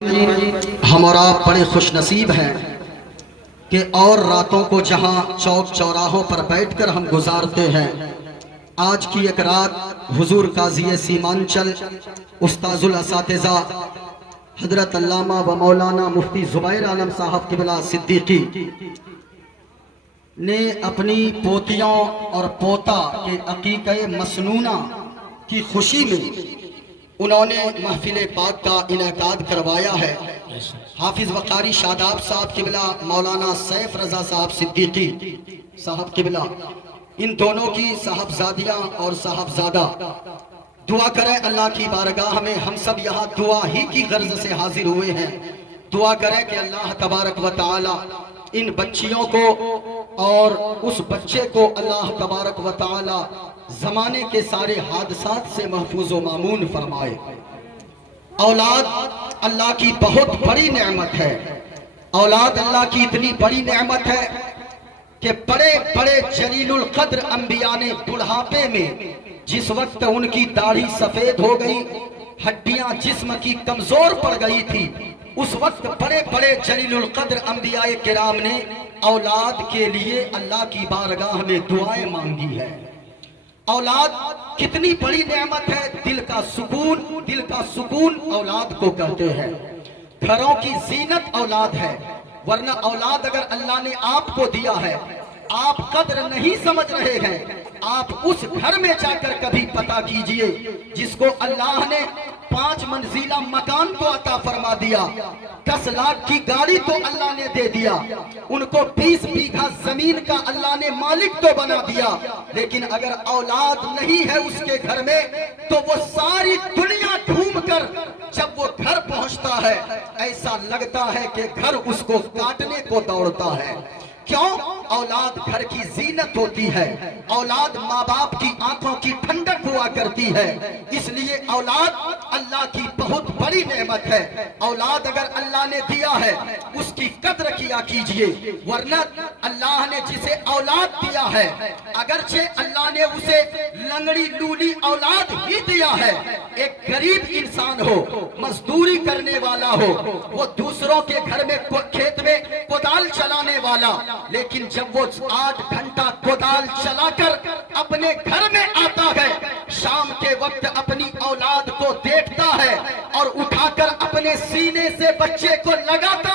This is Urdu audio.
ہم اور آپ بڑے خوش نصیب ہیں کہ اور راتوں کو جہاں چوک چوراہوں پر بیٹھ کر ہم گزارتے ہیں، آج کی ایک رات حضور قاضی سیمانچل استاذ الاساتذہ حضرت علامہ و مولانا مفتی زبیر عالم صاحب قبلہ صدیقی نے اپنی پوتیوں اور پوتا کے عقیقہ مسنونہ کی خوشی میں انہوں نے محفل پاک کا انعقاد کروایا ہے۔ حافظ وقاری شاداب صاحب قبلہ، مولانا سیف رضا صاحب صدیقی صاحب قبلہ، ان دونوں کی صاحبزادیاں اور صاحبزادہ دعا کریں اللہ کی بارگاہ میں۔ ہم سب یہاں دعا ہی کی غرض سے حاضر ہوئے ہیں۔ دعا کریں کہ اللہ تبارک و تعالی ان بچیوں کو اور اس بچے کو اللہ تبارک و تعالی زمانے کے سارے حادثات سے محفوظ و مامون فرمائے۔ اولاد اللہ کی بہت بڑی نعمت ہے۔ اولاد اللہ کی اتنی بڑی نعمت ہے کہ بڑے بڑے جلیل القدر انبیاء نے بڑھاپے میں جس وقت ان کی داڑھی سفید ہو گئی، ہڈیاں جسم کی کمزور پڑ گئی تھی، اس وقت بڑے بڑے جلیل القدر انبیاء کرام نے اولاد کے لیے اللہ کی بارگاہ میں دعائیں مانگی ہے۔ اولاد کتنی بڑی نعمت ہے، دل کا سکون اولاد کو کہتے ہیں۔ گھروں کی زینت اولاد ہے، ورنہ اولاد اگر اللہ نے آپ کو دیا ہے، آپ قدر نہیں سمجھ رہے ہیں۔ آپ اس گھر میں جا کر کبھی پتہ کیجئے جس کو اللہ نے 5 منزلہ مکان کو عطا فرما دیا، 10 لاکھ کی گاڑی تو اللہ نے دے دیا، ان کو 20 بیگھہ زمین کا اللہ نے مالک تو بنا دیا، لیکن اگر اولاد نہیں ہے اس کے گھر میں تو وہ ساری دنیا ڈھونڈ کر جب وہ گھر پہنچتا ہے ایسا لگتا ہے کہ گھر اس کو کاٹنے کو دوڑتا ہے۔ کیوں؟ اولاد گھر کی زینت ہوتی ہے، اولاد ماں باپ کی آنکھوں کی ٹھنڈک ہوا کرتی ہے، اس لیے اولاد اللہ کی بہت بڑی نعمت ہے۔ اولاد اگر اللہ نے دیا ہے اس کی قدر کیا کیجئے، ورنہ اللہ نے جسے اولاد دیا ہے اگرچہ اللہ نے اسے لنگڑی لولی اولاد ہی دیا ہے، ایک غریب انسان ہو، مزدوری کرنے والا ہو، وہ دوسروں کے گھر میں کھیت میں کدال چلانے والا، لیکن جب وہ 8 گھنٹہ کدال چلا کر اپنے گھر میں آتا ہے، شام کے وقت اپنی اولاد کو دیکھتا ہے اور اٹھا کر اپنے سینے سے بچے کو لگاتا